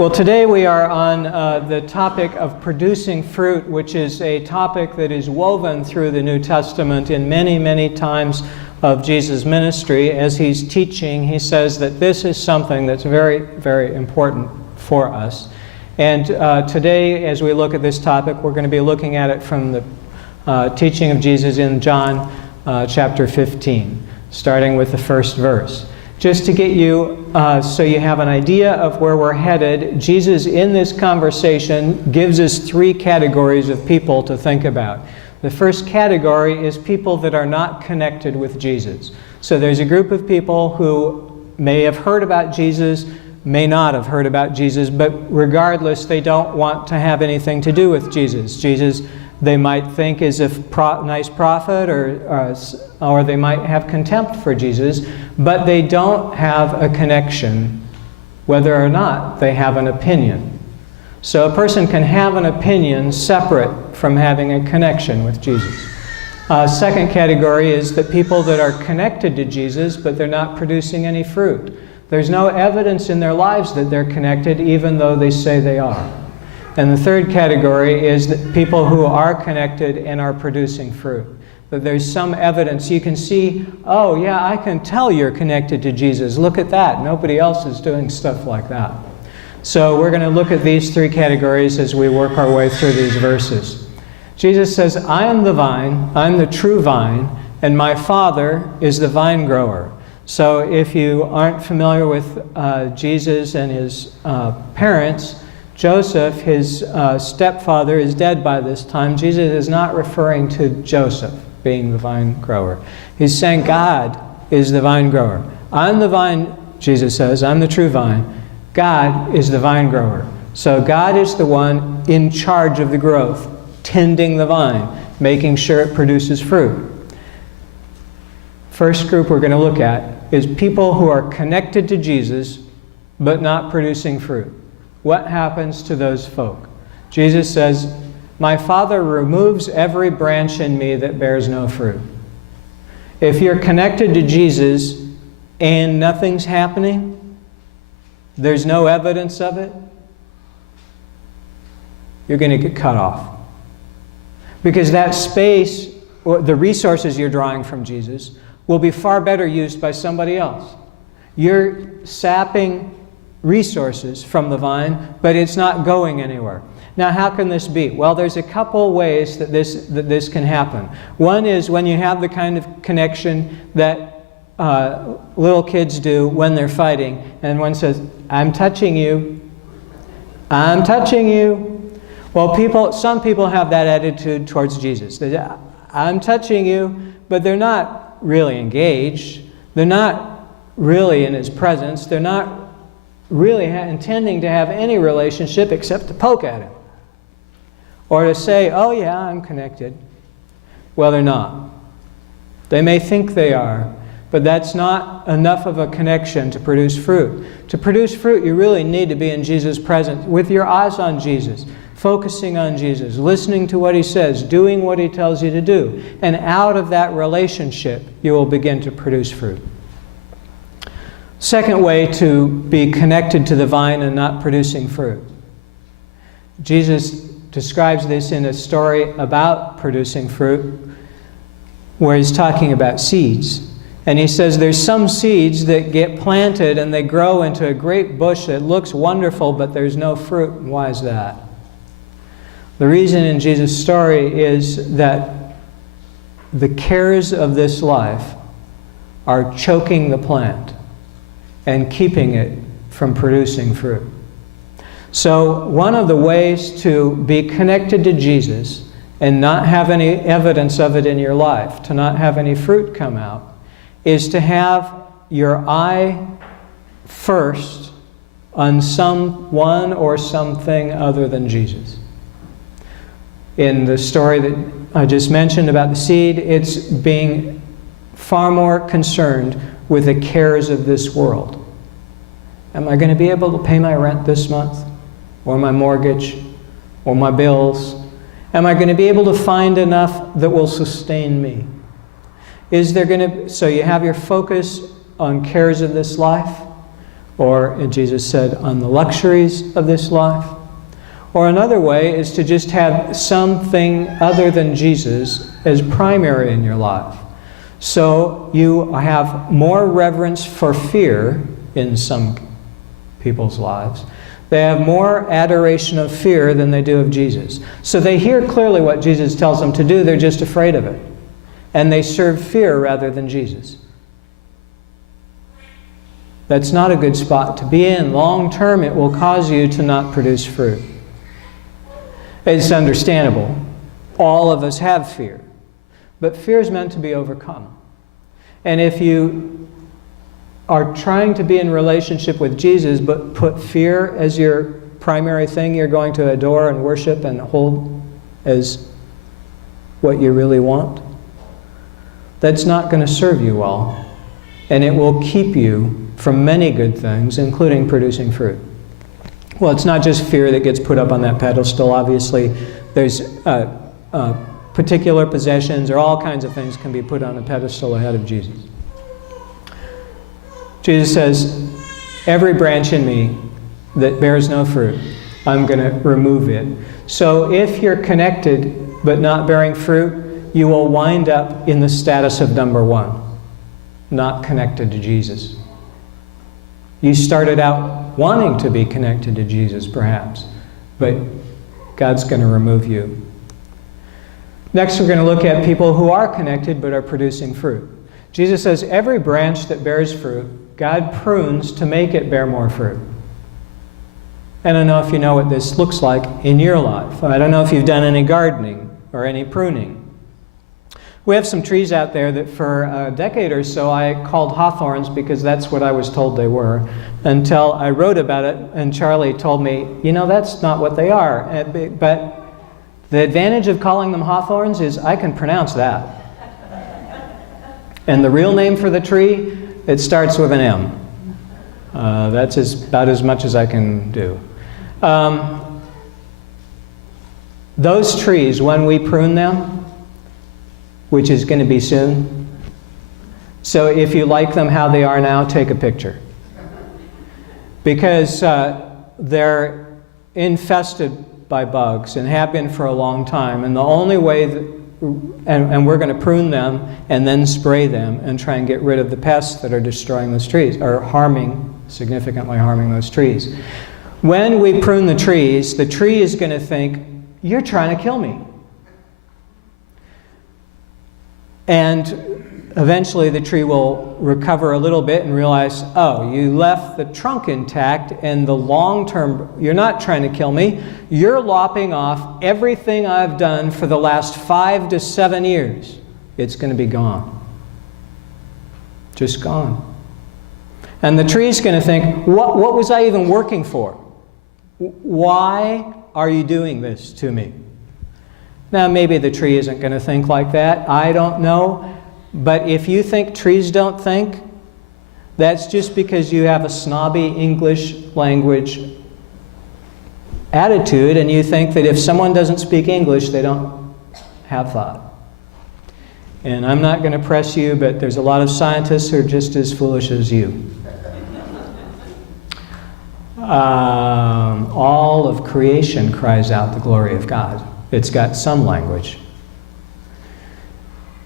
Well, today we are on the topic of producing fruit, which is a topic that is woven through the New Testament in many, many times of Jesus' ministry. As he's teaching, he says that this is something that's very, very important for us. And today, as we look at this topic, we're going to be looking at it from the teaching of Jesus in John chapter 15, starting with the first verse. Just to get you, so you have an idea of where we're headed, Jesus in this conversation gives us three categories of people to think about. The first category is people that are not connected with Jesus. So there's a group of people who may have heard about Jesus, may not have heard about Jesus, but regardless, they don't want to have anything to do with Jesus. Jesus, they might think, is a nice prophet, or they might have contempt for Jesus, but they don't have a connection, whether or not they have an opinion. So a person can have an opinion separate from having a connection with Jesus. Second category is the people that are connected to Jesus, but they're not producing any fruit. There's no evidence in their lives that they're connected, even though they say they are. And the third category is that people who are connected and are producing fruit. That there's some evidence. You can see, oh yeah, I can tell you're connected to Jesus. Look at that. Nobody else is doing stuff like that. So we're going to look at these three categories as we work our way through these verses. Jesus says, I am the vine, I'm the true vine, and my Father is the vine grower. So if you aren't familiar with Jesus and his parents, Joseph, his stepfather, is dead by this time. Jesus is not referring to Joseph being the vine grower. He's saying God is the vine grower. I'm the vine, Jesus says, I'm the true vine. God is the vine grower. So God is the one in charge of the growth, tending the vine, making sure it produces fruit. First group we're going to look at is people who are connected to Jesus but not producing fruit. What happens to those folk? Jesus says, my Father removes every branch in me that bears no fruit. If you're connected to Jesus and nothing's happening, there's no evidence of it, you're going to get cut off. Because that space, or the resources you're drawing from Jesus, will be far better used by somebody else. You're sapping resources from the vine, but it's not going anywhere. Now, how can this be? Well, there's a couple ways that this can happen. One is when you have the kind of connection that little kids do when they're fighting, and one says, I'm touching you. I'm touching you. Well, some people have that attitude towards Jesus. They say, I'm touching you, but they're not really engaged. They're not really in his presence. They're not really intending to have any relationship except to poke at him. Or to say, oh yeah, I'm connected. Well, they're not. They may think they are, but that's not enough of a connection to produce fruit. To produce fruit, you really need to be in Jesus' presence, with your eyes on Jesus, focusing on Jesus, listening to what he says, doing what he tells you to do. And out of that relationship, you will begin to produce fruit. Second way to be connected to the vine and not producing fruit. Jesus describes this in a story about producing fruit, where he's talking about seeds. And he says there's some seeds that get planted and they grow into a great bush that looks wonderful, but there's no fruit. Why is that? The reason in Jesus' story is that the cares of this life are choking the plant and keeping it from producing fruit. So one of the ways to be connected to Jesus and not have any evidence of it in your life, to not have any fruit come out, is to have your eye first on someone or something other than Jesus. In the story that I just mentioned about the seed, it's being far more concerned with the cares of this world. Am I going to be able to pay my rent this month? Or my mortgage? Or my bills? Am I going to be able to find enough that will sustain me? So you have your focus on cares of this life? or Jesus said, on the luxuries of this life. Or another way is to just have something other than Jesus as primary in your life. So you have more reverence for fear in some people's lives. They have more adoration of fear than they do of Jesus. So they hear clearly what Jesus tells them to do, they're just afraid of it. And they serve fear rather than Jesus. That's not a good spot to be in. Long term, it will cause you to not produce fruit. It's understandable. All of us have fear. But fear is meant to be overcome. And if you are trying to be in relationship with Jesus, but put fear as your primary thing you're going to adore and worship and hold as what you really want, that's not going to serve you well. And it will keep you from many good things, including producing fruit. Well, it's not just fear that gets put up on that pedestal. Obviously, there's particular possessions or all kinds of things can be put on a pedestal ahead of Jesus. Jesus says, every branch in me that bears no fruit, I'm going to remove it. So if you're connected but not bearing fruit, you will wind up in the status of number one, not connected to Jesus. You started out wanting to be connected to Jesus, perhaps, but God's going to remove you. Next, we're going to look at people who are connected but are producing fruit. Jesus says, every branch that bears fruit, God prunes to make it bear more fruit. I don't know if you know what this looks like in your life. I don't know if you've done any gardening or any pruning. We have some trees out there that for a decade or so I called hawthorns because that's what I was told they were, until I wrote about it and Charlie told me, you know, that's not what they are. But the advantage of calling them hawthorns is I can pronounce that. And the real name for the tree, it starts with an M. That's about as much as I can do. Those trees, when we prune them, which is going to be soon. So if you like them how they are now, take a picture. Because they're infested by bugs and have been for a long time. And the only way and we're going to prune them and then spray them and try and get rid of the pests that are destroying those trees, or significantly harming those trees. When we prune the tree is going to think, you're trying to kill me. And eventually the tree will recover a little bit and realize, oh, you left the trunk intact, and the long term, you're not trying to kill me. You're lopping off everything I've done for the last 5 to 7 years. It's going to be gone. Just gone. And the tree's going to think, what was I even working for? Why are you doing this to me? Now, maybe the tree isn't going to think like that. I don't know. But if you think trees don't think, that's just because you have a snobby English language attitude, and you think that if someone doesn't speak English, they don't have thought. And I'm not going to press you, but there's a lot of scientists who are just as foolish as you. All of creation cries out the glory of God. It's got some language.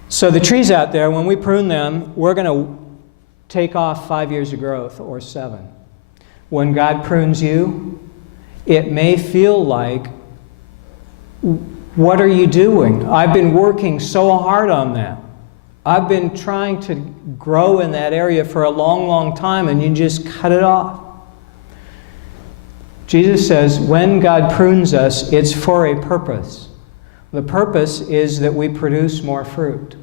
So the trees out there, when we prune them, we're going to take off 5 years of growth or 7. When God prunes you, it may feel like, what are you doing? I've been working so hard on that. I've been trying to grow in that area for a long, long time, and you just cut it off. Jesus says, when God prunes us, it's for a purpose. The purpose is that we produce more fruit.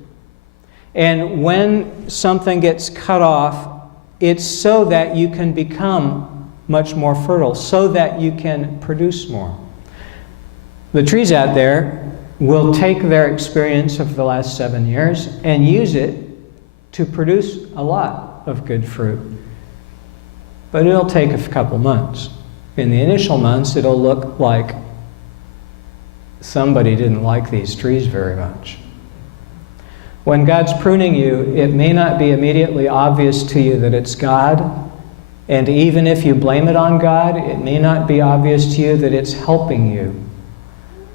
And when something gets cut off, it's so that you can become much more fertile, so that you can produce more. The trees out there will take their experience of the last 7 years and use it to produce a lot of good fruit. But it'll take a couple months. In the initial months, it'll look like somebody didn't like these trees very much. When God's pruning you, it may not be immediately obvious to you that it's God, And even if you blame it on God, it may not be obvious to you that it's helping you.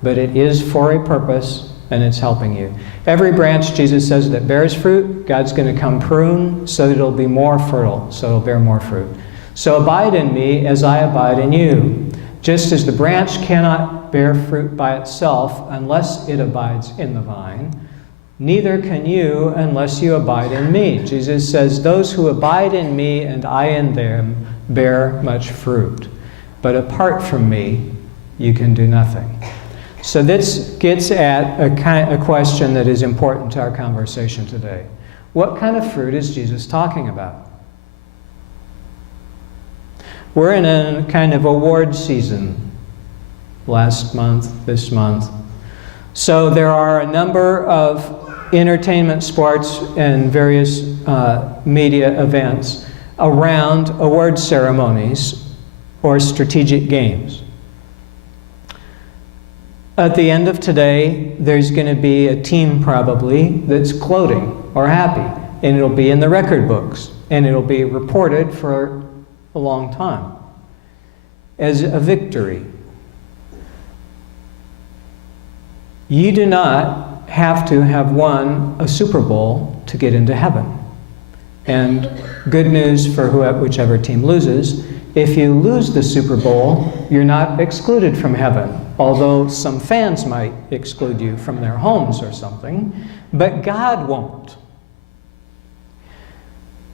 But it is for a purpose, and it's helping you. Every branch, Jesus says, that bears fruit, God's going to come prune so that it'll be more fertile, so it'll bear more fruit. So abide in me as I abide in you. Just as the branch cannot bear fruit by itself unless it abides in the vine, neither can you unless you abide in me. Jesus says, those who abide in me and I in them bear much fruit. But apart from me, you can do nothing. So this gets at a question that is important to our conversation today. What kind of fruit is Jesus talking about? We're in a kind of award season. Last month, this month. So there are a number of entertainment, sports, and various media events around award ceremonies or strategic games. At the end of today, there's going to be a team probably that's gloating or happy, and it'll be in the record books, and it'll be reported for a long time as a victory. You do not have to have won a Super Bowl to get into heaven. And good news for whichever team loses, if you lose the Super Bowl, you're not excluded from heaven, although some fans might exclude you from their homes or something, but God won't.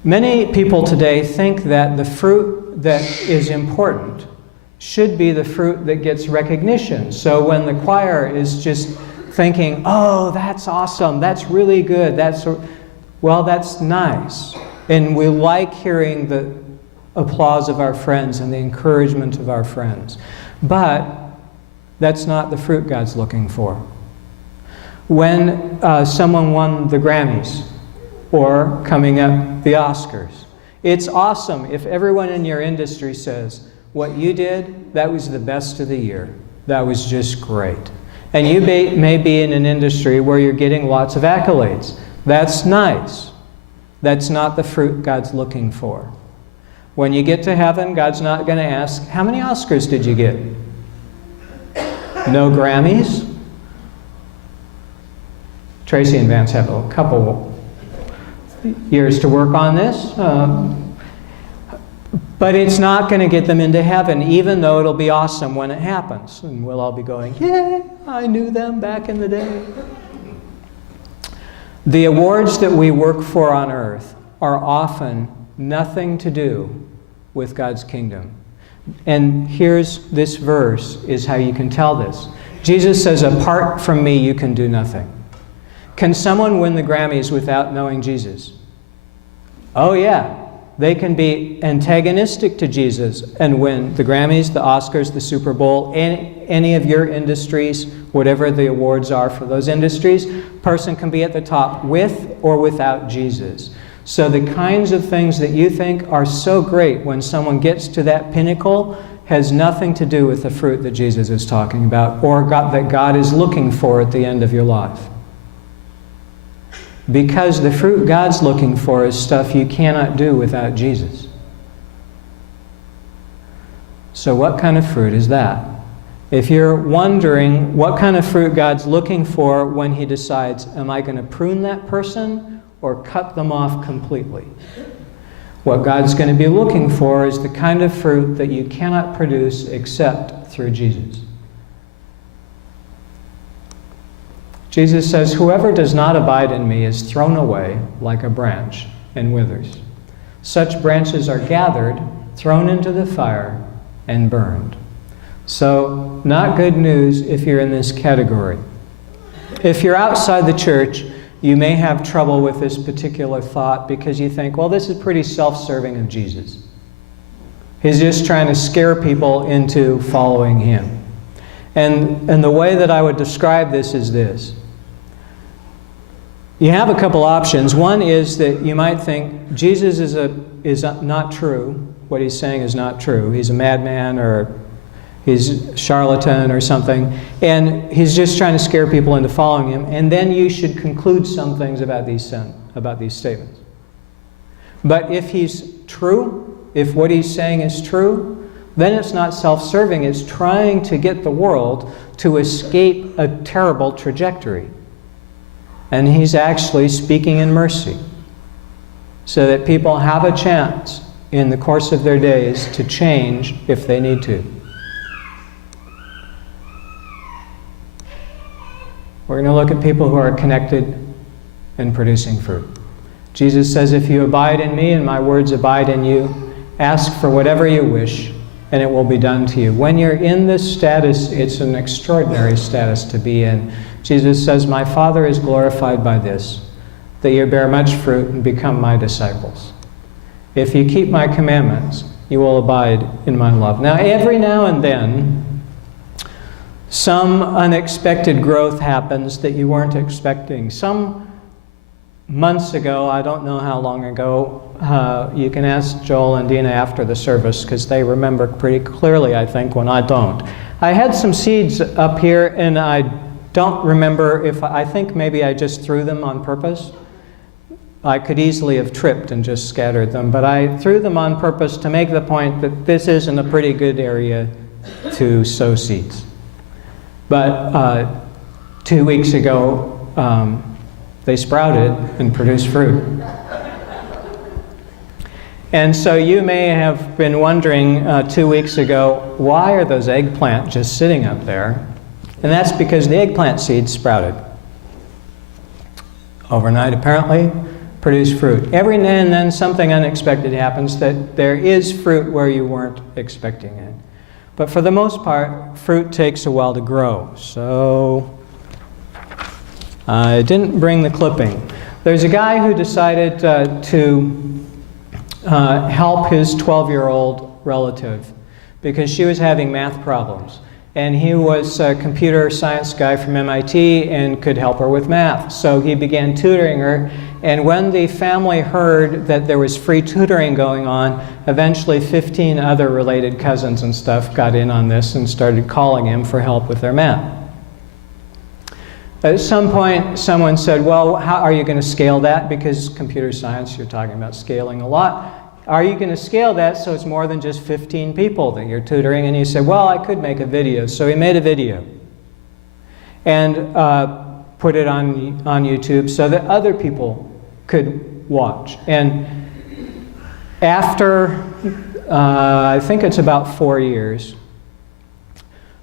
Many people today think that the fruit that is important should be the fruit that gets recognition. So when the choir is just thinking, oh, that's awesome, that's really good, that's nice. And we like hearing the applause of our friends and the encouragement of our friends. But that's not the fruit God's looking for. When someone won the Grammys, or coming up the Oscars, it's awesome if everyone in your industry says, what you did, that was the best of the year. That was just great. And you may be in an industry where you're getting lots of accolades. That's nice. That's not the fruit God's looking for. When you get to heaven, God's not going to ask, how many Oscars did you get? No Grammys? Tracy and Vance have a couple years to work on this. But it's not going to get them into heaven, even though it'll be awesome when it happens. And we'll all be going, yay, I knew them back in the day. The awards that we work for on earth are often nothing to do with God's kingdom. And here's this verse is how you can tell this. Jesus says, apart from me, you can do nothing. Can someone win the Grammys without knowing Jesus? Oh, yeah. They can be antagonistic to Jesus and win the Grammys, the Oscars, the Super Bowl, any of your industries, whatever the awards are for those industries. Person can be at the top with or without Jesus. So the kinds of things that you think are so great when someone gets to that pinnacle has nothing to do with the fruit that Jesus is talking about or that God is looking for at the end of your life. Because the fruit God's looking for is stuff you cannot do without Jesus. So what kind of fruit is that? If you're wondering what kind of fruit God's looking for when He decides, am I going to prune that person or cut them off completely? What God's going to be looking for is the kind of fruit that you cannot produce except through Jesus. Jesus says, whoever does not abide in me is thrown away like a branch and withers. Such branches are gathered, thrown into the fire, and burned. So, not good news if you're in this category. If you're outside the church, you may have trouble with this particular thought because you think, well, this is pretty self-serving of Jesus. He's just trying to scare people into following Him. And the way that I would describe this is this. You have a couple options. One is that you might think Jesus is not true. What He's saying is not true. He's a madman or he's a charlatan or something. And He's just trying to scare people into following Him. And then you should conclude some things about these statements. But if He's true, if what he's saying is true, then it's not self-serving, it's trying to get the world to escape a terrible trajectory. And he's actually speaking in mercy, so that people have a chance in the course of their days to change if they need to. We're going to look at people who are connected and producing fruit. Jesus says, if you abide in me and my words abide in you, ask for whatever you wish, and it will be done to you. When you're in this status, it's an extraordinary status to be in. Jesus says, my Father is glorified by this, that you bear much fruit and become my disciples. If you keep my commandments, you will abide in my love. Now, every now and then, some unexpected growth happens that you weren't expecting. Some months ago, I don't know how long ago, you can ask Joel and Dina after the service, because they remember pretty clearly, I think, when I don't. I had some seeds up here, and I don't remember if, I think maybe I just threw them on purpose. I could easily have tripped and just scattered them, but I threw them on purpose to make the point that this isn't a pretty good area to sow seeds. But 2 weeks ago, they sprouted and produced fruit. And so you may have been wondering 2 weeks ago, why are those eggplant just sitting up there? And that's because the eggplant seeds sprouted. Overnight, apparently, produced fruit. Every now and then something unexpected happens, that there is fruit where you weren't expecting it. But for the most part, fruit takes a while to grow. So I didn't bring the clipping. There's a guy who decided to help his 12-year-old relative because she was having math problems. And he was a computer science guy from MIT and could help her with math. So he began tutoring her. And when the family heard that there was free tutoring going on, eventually 15 other related cousins and stuff got in on this and started calling him for help with their math. At some point, someone said, well, how are you going to scale that? Because computer science, you're talking about scaling a lot. Are you going to scale that so it's more than just 15 people that you're tutoring? And he said, well, I could make a video. So he made a video and put it on YouTube so that other people could watch. And after, I think it's about 4 years,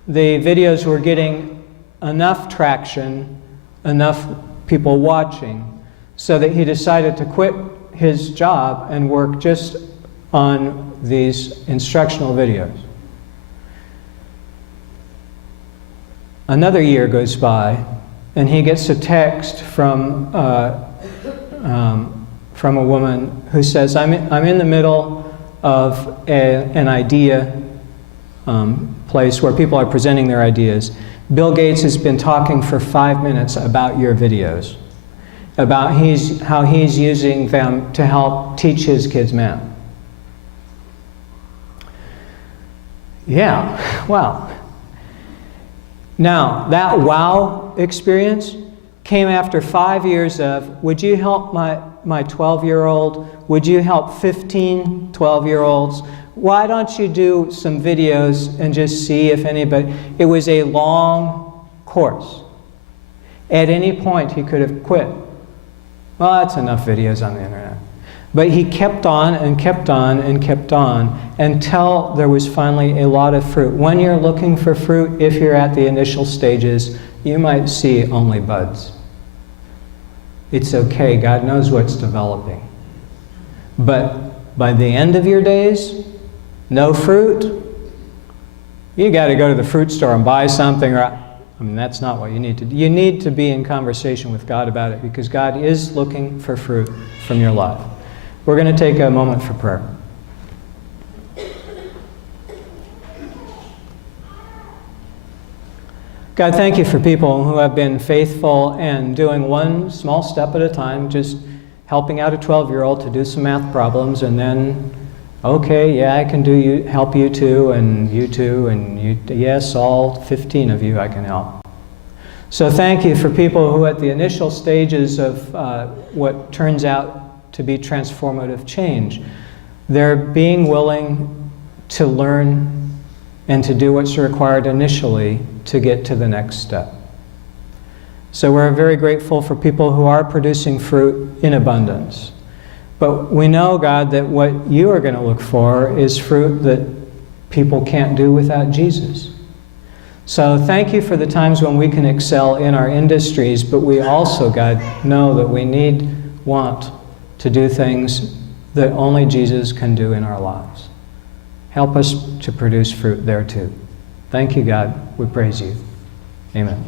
the videos were getting enough traction, enough people watching, so that he decided to quit his job and work just on these instructional videos. Another year goes by, and he gets a text from a woman who says, I'm in the middle of an idea place where people are presenting their ideas. Bill Gates has been talking for 5 minutes about your videos, about how he's using them to help teach his kids math. Yeah, wow. Now, that wow experience came after 5 years of, would you help my 12-year-old? Would you help 15 12-year-olds? Why don't you do some videos and just see if anybody... It was a long course. At any point, he could have quit. Well, that's enough videos on the internet. But he kept on and kept on and kept on until there was finally a lot of fruit. When you're looking for fruit, if you're at the initial stages, you might see only buds. It's okay, God knows what's developing. But by the end of your days, no fruit, you got to go to the fruit store and buy something, or I mean, that's not what you need to do. You need to be in conversation with God about it, because God is looking for fruit from your life. We're going to take a moment for prayer. God, thank you for people who have been faithful and doing one small step at a time, just helping out a 12-year-old to do some math problems, and then, okay, yeah, I can help you too, and you, yes, all 15 of you I can help. So thank you for people who at the initial stages of what turns out to be transformative change they're being willing to learn and to do what's required initially to get to the next step. So we're very grateful for people who are producing fruit in abundance. But we know, God, that what you are going to look for is fruit that people can't do without Jesus. So thank you for the times when we can excel in our industries, but we also, God, know that we want to do things that only Jesus can do in our lives. Help us to produce fruit there too. Thank you, God. We praise you. Amen.